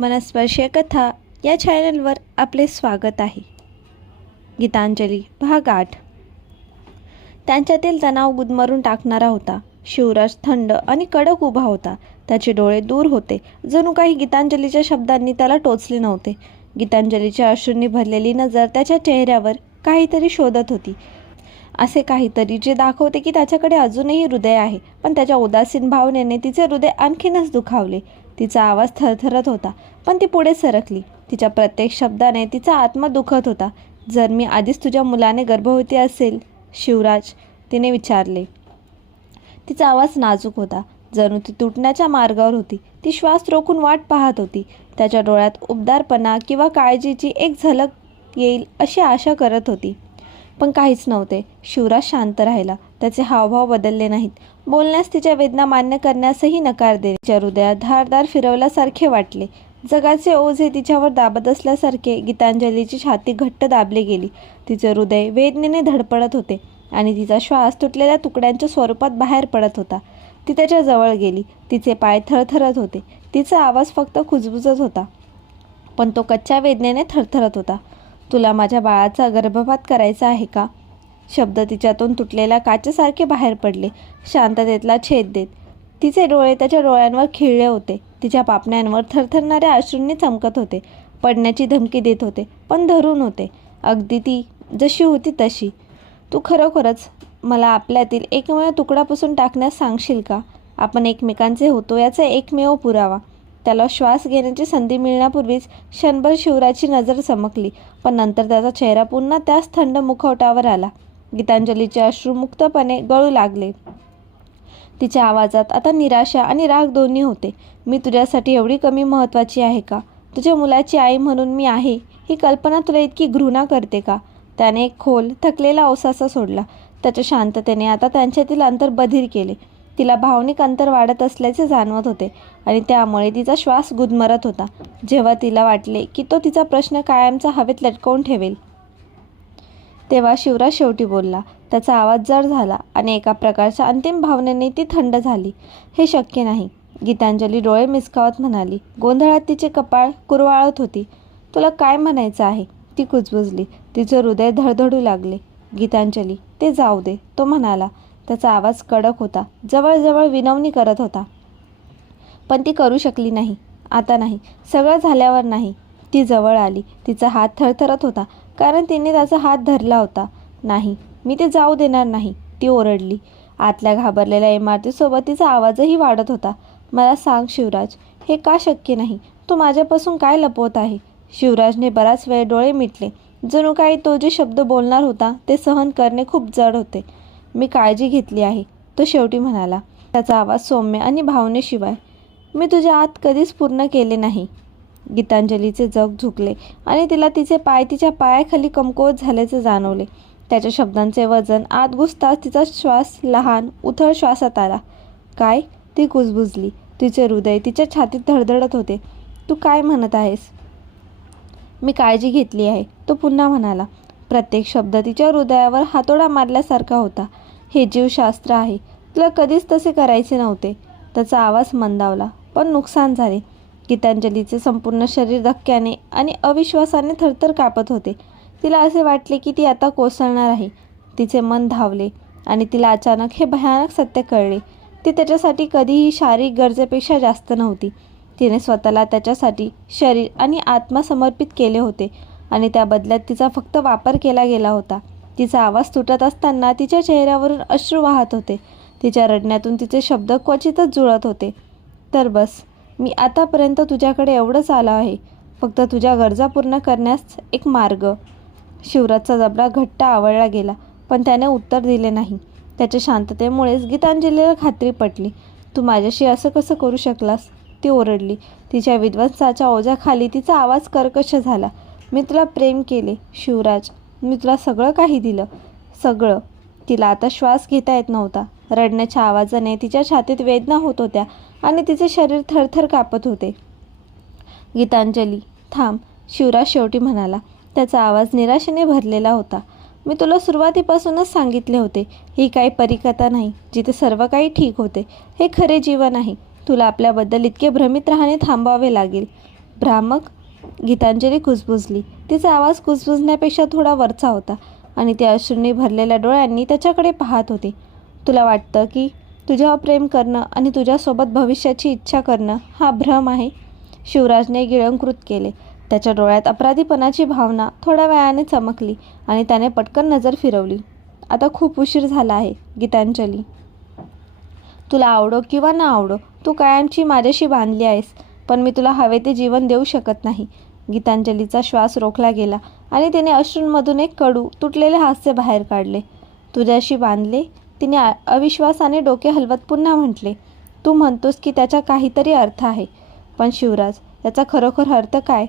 मनस्पर्शीय कथा या चॅनलवर आपले स्वागत आहे. गीतांजली भाग आठ. त्यांच्यातील तणाव गुदमरून टाकणारा होता. शिवराज थंड आणि कडक उभा होता. त्याचे डोळे दूर होते. जणू काही गीतांजलीच्या शब्दांनी त्याला टोचले नव्हते. गीतांजलीच्या अश्रूंनी भरलेली नजर त्याच्या चेहऱ्यावर काहीतरी शोधत होती. असे काहीतरी जे दाखवते की त्याच्याकडे अजूनही हृदय आहे. पण त्याच्या उदासीन भावनेने तिचे हृदय आणखीनच दुखावले. तिचा आवाज थरथरत होता पण ती पुढे सरकली. तिच्या प्रत्येक शब्दाने तिचा आत्मा दुखत होता. जर मी आधीच तुझ्या मुलाने गर्भवती असेल शिवराज तिने विचारले. तिचा आवाज नाजूक होता. जणू ती तुटण्याच्या मार्गावर होती. ती श्वास रोखून वाट पाहत होती. त्याच्या डोळ्यात उबदारपणा किंवा काळजीची एक झलक येईल अशी आशा करत होती. पण काहीच नव्हते. शिवराज शांत राहिला. त्याचे हावभाव बदलले नाहीत. बोलण्यास तिच्या वेदना मान्य करण्यासही नकार दिले. तिच्या हृदयात धारदार फिरवल्यासारखे वाटले. जगाचे ओझे तिच्यावर दाबत असल्यासारखे गीतांजलीची छाती घट्ट दाबली गेली. तिचे हृदय वेदनेने धडपडत होते आणि तिचा श्वास तुटलेल्या तुकड्यांच्या स्वरूपात बाहेर पडत होता. ती त्याच्याजवळ गेली. तिचे पाय थरथरत होते. तिचा आवाज फक्त खुजबुजत होता. पण तो कच्च्या वेदनेने थरथरत होता. तुला माझ्या बाळाचा गर्भपात करायचा आहे का? शब्द तिच्यातून तुटलेल्या काचेसारखे बाहेर पडले. शांततेतला छेद देत. तिचे डोळे त्याच्या डोळ्यांवर खिळले होते. तिच्या पापण्यांवर थरथरणाऱ्या अश्रूंनी चमकत होते. पडण्याची धमकी देत होते पण धरून होते. अगदी ती जशी होती तशी. तू खरोखरच मला आपल्यातील एकमेव तुकडा पुसून टाकण्यास सांगशील का? आपण एकमेकांचे होतो याचा एकमेव पुरावा. त्याला श्वास घेण्याची संधी मिळण्यापूर्वीच क्षणभर शिवराची नजर चमकली पण नंतर त्याचा चेहरा पुन्हा त्याच थंड मुखवटावर आला. गीतांजलीचे अश्रू मुक्तपणे गळू लागले. तिच्या आवाजात आता निराशा आणि राग दोन्ही होते. मी तुझ्यासाठी एवढी कमी महत्त्वाची आहे का? तुझ्या मुलाची आई म्हणून मी आहे. ही कल्पना तुला इतकी घृणा करते का? त्याने एक खोल थकलेला ओसासा सोडला. त्याच्या शांततेने आता त्यांच्यातील अंतर बधीर केले. तिला भावनिक अंतर वाढत असल्याचे जाणवत होते आणि त्यामुळे तिचा श्वास गुदमरत होता. जेव्हा तिला वाटले की तो तिचा प्रश्न कायमचा हवेत लटकवून ठेवेल तेव्हा शिवराज शेवटी बोलला त्याचा आवाज जड झाला आणि एका प्रकारच्या अंतिम भावनेने ती थंड झाली. हे शक्य नाही. गीतांजली डोळे मिसकावत म्हणाली गोंधळात तिचे कपाळ कुरवाळत होती. तुला काय म्हणायचं आहे? ती कुजबुजली तिचे हृदय धडधडू लागले. गीतांजली ते जाऊ दे. तो म्हणाला त्याचा आवाज कडक होता जवळजवळ विनवणी करत होता. पण ती करू शकली नाही. आता नाही. सगळं झाल्यावर नाही. ती जवळ आली. तिचा हात थरथरत होता कारण तिने त्याचा हात धरला होता. नाही मी ते जाऊ देणार नाही ती ओरडली. आतल्या घाबरलेल्या इमारतीसोबत तिचा आवाजही वाढत होता. मला सांग शिवराज हे का शक्य नाही? तू माझ्यापासून काय लपवत आहे? शिवराजने बराच वेळ डोळे मिटले. जणू काही तो जे शब्द बोलणार होता ते सहन करणे खूप जड होते. मी काळजी घेतली आहे तो शेवटी म्हणाला. त्याचा आवाज सौम्य आणि भावनेशिवाय. मी तुझ्या आत कधीच पूर्ण केले नाही. गीतांजलीचे जग झुकले आणि तिला तिचे पाय तिच्या पायाखाली कमकुवत झाल्याचे जाणवले. त्याच्या शब्दांचे वजन आत घुसताच तिचा श्वास लहान उथळ श्वासात आला. काय? ती कुजबुजली. तिचे हृदय तिच्या छातीत धडधडत होते. तू काय म्हणत आहेस? मी काळजी घेतली आहे तो पुन्हा म्हणाला. प्रत्येक शब्द तिच्या हृदयावर हातोडा मारल्यासारखा होता. हे जीवशास्त्र आहे. तुला कधीच तसे करायचे नव्हते. त्याचा आवाज मंदावला पण नुकसान झाले. गीतांजलीचे संपूर्ण शरीर धक्क्याने आणि अविश्वासाने थरथर कापत होते. तिला असे वाटले की ती आता कोसळणार आहे. तिचे मन धावले आणि तिला अचानक हे भयानक सत्य कळले. ती त्याच्यासाठी कधीही शारीरिक गरजेपेक्षा जास्त नव्हती. तिने स्वतःला त्याच्यासाठी शरीर आणि आत्मा समर्पित केले होते आणि त्या बदल्यात तिचा फक्त वापर केला गेला होता. तिचा आवाज तुटत असताना तिच्या चेहऱ्यावरून अश्रू वाहत होते. तिच्या रडण्यातून तिचे शब्द क्वचितच जुळत होते. तर बस. मी आतापर्यंत तुझ्याकडे एवढंच आलो आहे. फक्त तुझ्या गरजा पूर्ण करण्यास एक मार्ग. शिवराजचा जबडा घट्ट आवळला गेला पण त्याने उत्तर दिले नाही. त्याच्या शांततेमुळेच गीतांजलीला खात्री पटली. तू माझ्याशी असं कसं करू शकलास? ती ओरडली. तिच्या विध्वंसाच्या ओझ्याखाली तिचा आवाज कर्कश झाला. मी तुला प्रेम केले शिवराज. मी तुला सगळं काही दिलं. सगळं. तिला आता श्वास घेता येत नव्हता. रडण्याच्या आवाजाने तिच्या छातीत वेदना होत होत्या आणि तिचे शरीर थरथर कापत होते. गीतांजली थांब शिवराज शेवटी म्हणाला त्याचा आवाज निराशेने भरलेला होता. मी तुला सुरुवातीपासूनच सांगितले होते ही काही परिकथा नाही जिथे सर्व काही ठीक होते. हे खरे जीवन आहे. तुला आपल्याबद्दल इतके भ्रमित राहणे थांबावे लागेल. भ्रामक? गीतांजली कुजबुजली. तिचा आवाज कुजबुजण्यापेक्षा थोडा वरचा होता. आणि त्या अश्रूंनी भरलेल्या डोळ्यांनी त्याच्याकडे पाहत होती. तुला वाटतं की तुझ्यावर प्रेम करणं आणि तुझ्यासोबत भविष्याची इच्छा करणं हा भ्रम आहे? शिवराजने गिळंकृत केले. त्याच्या डोळ्यात अपराधीपणाची भावना थोड्या वेळाने चमकली आणि त्याने पटकन नजर फिरवली. आता खूप उशीर झाला आहे गीतांजली. तुला आवडो किंवा ना आवडो तू कायमची माझ्याशी बांधली आहेस पण मी तुला हवे ते जीवन देऊ शकत नाही. गीतांजलीचा श्वास रोखला गेला आणि तिने अश्रूंमधून एक कडू तुटलेले हास्य बाहेर काढले. तुझ्याशी बांधले तिने अविश्वासाने डोके हलवत पुन्हा म्हटले तू म्हणतोस की त्याचा काहीतरी अर्थ आहे. पण शिवराज याचा खरोखर अर्थ काय?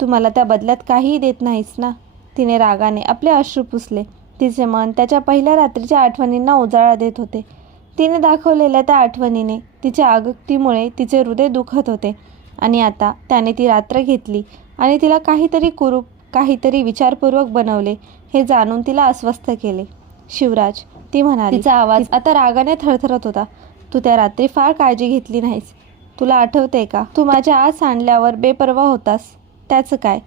तू मला त्या बदल्यात काहीही देत नाहीस ना? तिने रागाने आपले अश्रू पुसले. तिचे मन त्याच्या पहिल्या रात्रीच्या आठवणींना उजाळा देत होते. तिने दाखवलेल्या त्या आठवणीने तिच्या आगक्तीमुळे तिचे हृदय दुखत होते आणि आता त्याने ती रात्र घेतली. आणि तिला काहीतरी कुरूप काहीतरी विचारपूर्वक बनवले. हे जाणून तिला अस्वस्थ केले. शिवराज ती म्हणाली तिचा आवाज आता रागाने थरथरत होता. तू त्या रात्री फार काळजी घेतली नाहीस. तुला आठवते का? तू माझ्या आत सांडल्यावर बेपर्वा होतास. त्याचं काय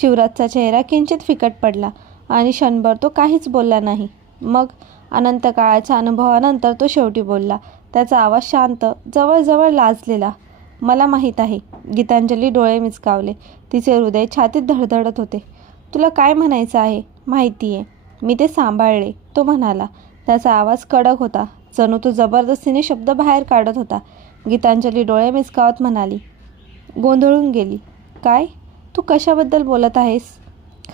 शिवराजचा चेहरा किंचित फिकट पडला आणि क्षणभर तो काहीच बोलला नाही. मग अनंत काळाच्या अनुभवानंतर तो शेवटी बोलला. त्याचा आवाज शांत जवळजवळ लाजलेला. मला माहीत आहे. गीतांजली डोळे मिचकावले तिचे हृदय छातीत धडधडत होते. तुला काय म्हणायचं आहे? माहिती आहे. मी ते सांभाळले तो म्हणाला. त्याचा आवाज कडक होता. जणू तो जबरदस्तीने शब्द बाहेर काढत होता. गीतांजली डोळे मिचकावत म्हणाली गोंधळून गेली. काय? तू कशाबद्दल बोलत आहेस?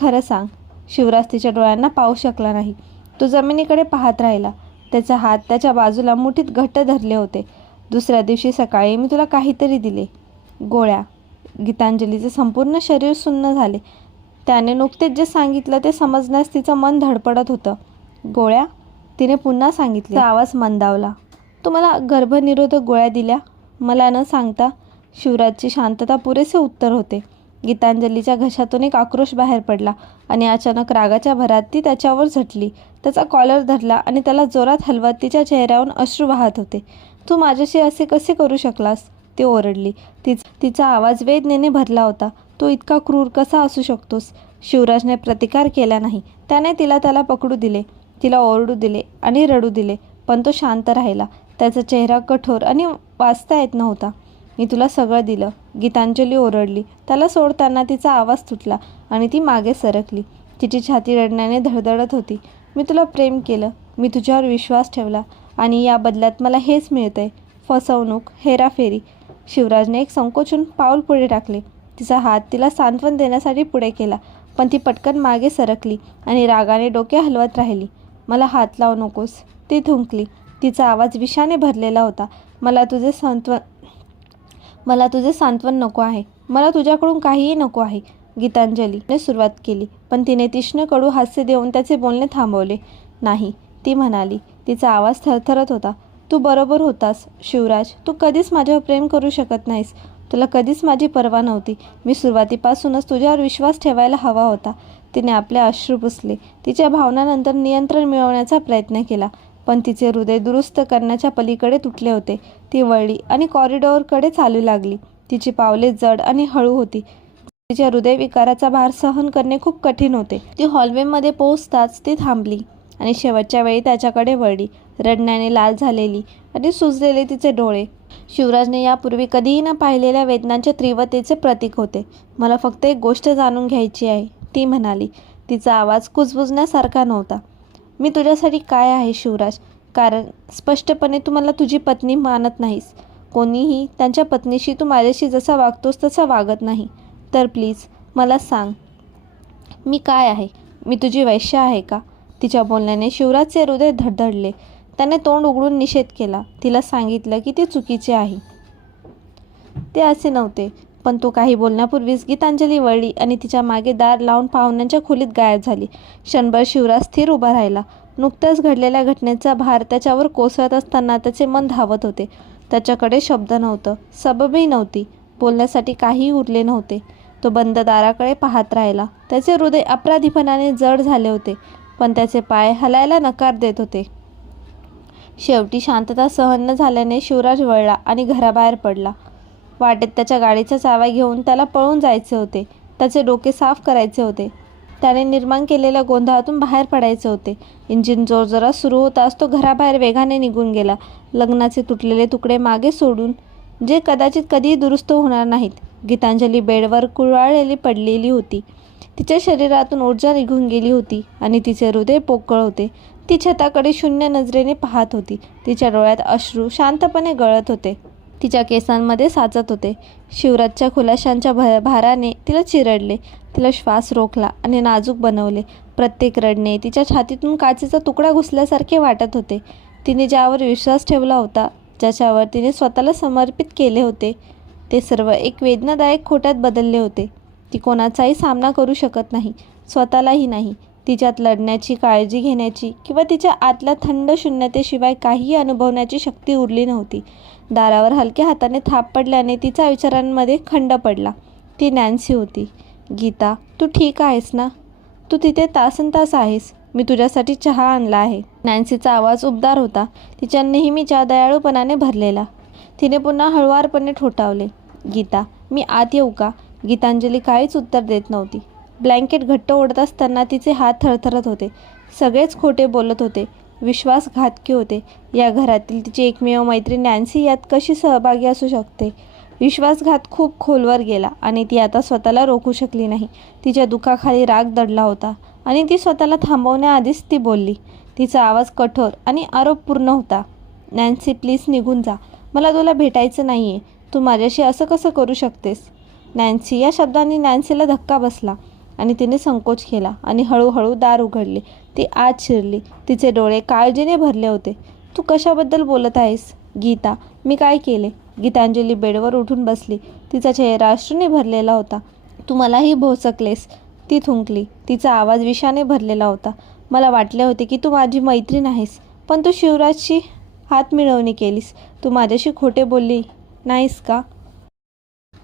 खरं सांग. शिवराज तिच्या डोळ्यांना पाहू शकला नाही. तो जमिनीकडे पाहत राहिला. त्याचा हात त्याच्या बाजूला मुठीत घट्ट धरले होते. दुसऱ्या दिवशी सकाळी मी तुला काहीतरी दिले. गोळ्या. गीतांजलीचे संपूर्ण शरीर सुन्न झाले. त्याने नुकतेच जे सांगितलं ते समजण्यास तिचं मन धडपडत होतं. गोळ्या. तिने पुन्हा सांगितले. आवाज मंदावला. तू मला गर्भनिरोधक गोळ्या दिल्या. मला न सांगता शिवराजची शांतता पुरेसे उत्तर होते. गीतांजलीच्या घशातून एक आक्रोश बाहेर पडला आणि अचानक रागाच्या भरात ती त्याच्यावर झटली. त्याचा कॉलर धरला आणि त्याला जोरात हलवत तिच्या चेहऱ्यावरून अश्रू वाहत होते. तू माझ्याशी असे कसे करू शकलास? ती ओरडली. तिच तिचा आवाज वेदनेने भरला होता. तू इतका क्रूर कसा असू शकतोस? शिवराजने प्रतिकार केला नाही. त्याने तिला त्याला पकडू दिले. तिला ओरडू दिले आणि रडू दिले. पण तो शांत राहिला. त्याचा चेहरा कठोर आणि वाचता येत नव्हता. मी तुला सगळं दिलं. गीतांजली ओरडली. त्याला सोडताना तिचा आवाज तुटला आणि ती मागे सरकली. तिची छाती रडण्याने धडधडत होती. मी तुला प्रेम केलं. मी तुझ्यावर विश्वास ठेवला. आणि या बदल्यात मला हेच मिळतंय. फसवणूक हेराफेरी. शिवराजने एक संकोचून पाऊल पुढे टाकले. तिचा हात तिला सांत्वन देण्यासाठी पुढे केला पण ती पटकन मागे सरकली आणि रागाने डोके हलवत राहिली. मला हात लावू नकोस. ती थुंकली. तिचा आवाज विषाने भरलेला होता. मला तुझे सांत्वन मला तुझे सांत्वन नको आहे. मला तुझ्याकडून काहीही नको आहे. गीतांजलीने सुरुवात केली पण तिने तीक्ष्ण कडू हास्य देऊन त्याचे बोलणे थांबवले. नाही ती म्हणाली. तिचा आवाज थरथरत होता. तू बरोबर होतास शिवराज. तू कधीच माझ्यावर प्रेम करू शकत नाहीस. तुला कधीच माझी पर्वा नव्हती. मी सुरुवातीपासूनच तुझ्यावर विश्वास ठेवायला हवा होता. तिने आपले अश्रू पुसले. तिच्या भावनानंतर नियंत्रण मिळवण्याचा प्रयत्न केला. पण तिचे हृदय दुरुस्त करण्याच्या पलीकडे तुटले होते. ती वळली आणि कॉरिडॉरकडे चालू लागली. तिची पावले जड आणि हळू होती. तिच्या हृदयविकाराचा भार सहन करणे खूप कठीण होते. ती हॉलवेमध्ये पोहोचताच ती थांबली. आणि शेवटच्या वेळी त्याच्याकडे वळली. रडण्याने लाल झालेली आणि सुजलेले तिचे डोळे. शिवराजने यापूर्वी कधीही न पाहिलेल्या वेदनांच्या तीव्रतेचे प्रतीक होते. मला फक्त एक गोष्ट जाणून घ्यायची आहे. ती म्हणाली तिचा आवाज कुजबुजण्यासारखा नव्हता. मी तुझ्यासाठी काय आहे शिवराज? कारण स्पष्टपणे तू मला तुझी पत्नी मानत नाहीस. कोणीही त्यांच्या पत्नीशी तू माझ्याशी जसा वागतोस तसा वागत नाही. तर प्लीज मला सांग मी काय आहे? मी तुझी वैश्य आहे का? तिच्या बोलण्याने शिवराजचे हृदय धडधडले. त्याने तोंड उघडून निषेध केला. तिला सांगितलं की ते चुकीचे आहे. ते असे नव्हते पण तो काही बोलण्यापूर्वीच गीतांजली वळली आणि तिच्यामागे दार लावून पाहुण्यांच्या खोलीत गायब झाली. क्षणभर शिवराज स्थिर उभा राहिला. नुकत्याच घडलेल्या घटनेचा भार त्याच्यावर कोसळत असताना त्याचे मन धावत होते. त्याच्याकडे शब्द नव्हतं सबबही नव्हती. बोलण्यासाठी काहीही उरले नव्हते. तो बंद दाराकडे पाहत राहिला. त्याचे हृदय अपराधीपणाने जड झाले होते. पण त्याचे पाय हलायला नकार देत होते. शेवटी शांतता सहन न झाल्याने शिवराज वळला आणि घराबाहेर पडला. वाटेत त्याच्या गाडीचा चाव्या घेऊन त्याला पळून जायचे होते. त्याचे डोके साफ करायचे होते. त्याने निर्माण केलेल्या गोंधळातून बाहेर पडायचे होते. इंजिन जोरजोरात सुरू होताच तो घराबाहेर वेगाने निघून गेला. लग्नाचे तुटलेले तुकडे मागे सोडून जे कदाचित कधीही दुरुस्त होणार नाहीत गीतांजली बेडवर कुळाळलेली पडलेली होती. तिच्या शरीरातून ऊर्जा निघून गेली होती आणि तिचे हृदय पोकळ होते. ती छताकडे शून्य नजरेने पाहत होती. तिच्या डोळ्यात अश्रू शांतपणे गळत होते. तिच्या केसांमध्ये साचत होते. शिवराजच्या खुलाशांच्या भा भाराने तिला चिरडले. तिला श्वास रोखला आणि नाजूक बनवले. प्रत्येक रडणे तिच्या छातीतून काचेचा तुकडा घुसल्यासारखे वाटत होते. तिने ज्यावर विश्वास ठेवला होता ज्याच्यावर तिने स्वतःला समर्पित केले होते ते सर्व एक वेदनादायक खोट्यात बदलले होते. ती कोणाचाही सामना करू शकत नाही स्वतःलाही नाही. तिच्यात लढण्याची काळजी घेण्याची किंवा तिच्या आतल्या थंड शून्यतेशिवाय काहीही अनुभवण्याची शक्ती उरली नव्हती. दारावर हलक्या हाताने थाप पडल्याने तिचा विचारांमध्ये खंड पडला. ती नॅन्सी होती. गीता तू ठीक आहेस ना? तू तिथे तासन तास आहेस. मी तुझ्यासाठी चहा आणला आहे. नॅन्सीचा आवाज उबदार होता. तिच्या नेहमीच्या दयाळूपणाने भरलेला. तिने पुन्हा हळुवारपणे ठोठावले. गीता मी आत येऊ का? गीतांजली काहीच उत्तर देत नव्हती. ब्लँकेट घट्ट ओढत असताना तिचे हात थरथरत होते. सगळेच खोटे बोलत होते. विश्वासघातकी होते. या घरातील तिची एकमेव मैत्रीण नॅन्सी यात कशी सहभागी असू शकते? विश्वासघात खूप खोलवर गेला आणि ती आता स्वतःला रोखू शकली नाही. तिच्या दुखाखाली राग दडला होता आणि ती स्वतःला थांबवण्याआधीच ती बोलली. तिचा आवाज कठोर आणि आरोपपूर्ण होता. नॅन्सी प्लीज निघून जा. मला तुला भेटायचं नाही आहे तू माझ्याशी असं कसं करू शकतेस? नॅन्सी या शब्दांनी नॅन्सीला धक्का बसला आणि तिने संकोच केला आणि हळूहळू दार उघडले. ती आत शिरली. तिचे डोळे काळजीने भरले होते. तू कशाबद्दल बोलत आहेस? गीता मी काय केले? गीतांजली बेडवर उठून बसली. तिचा चेहरा अश्रूने भरलेला होता. तू मलाही भोसकलेस. ती थुंकली. तिचा आवाज विषाने भरलेला होता. मला वाटले होते की तू माझी मैत्रीण आहेस पण तू शिवराजशी हात मिळवणी केलीस. तू माझ्याशी खोटे बोलली नाहीस का?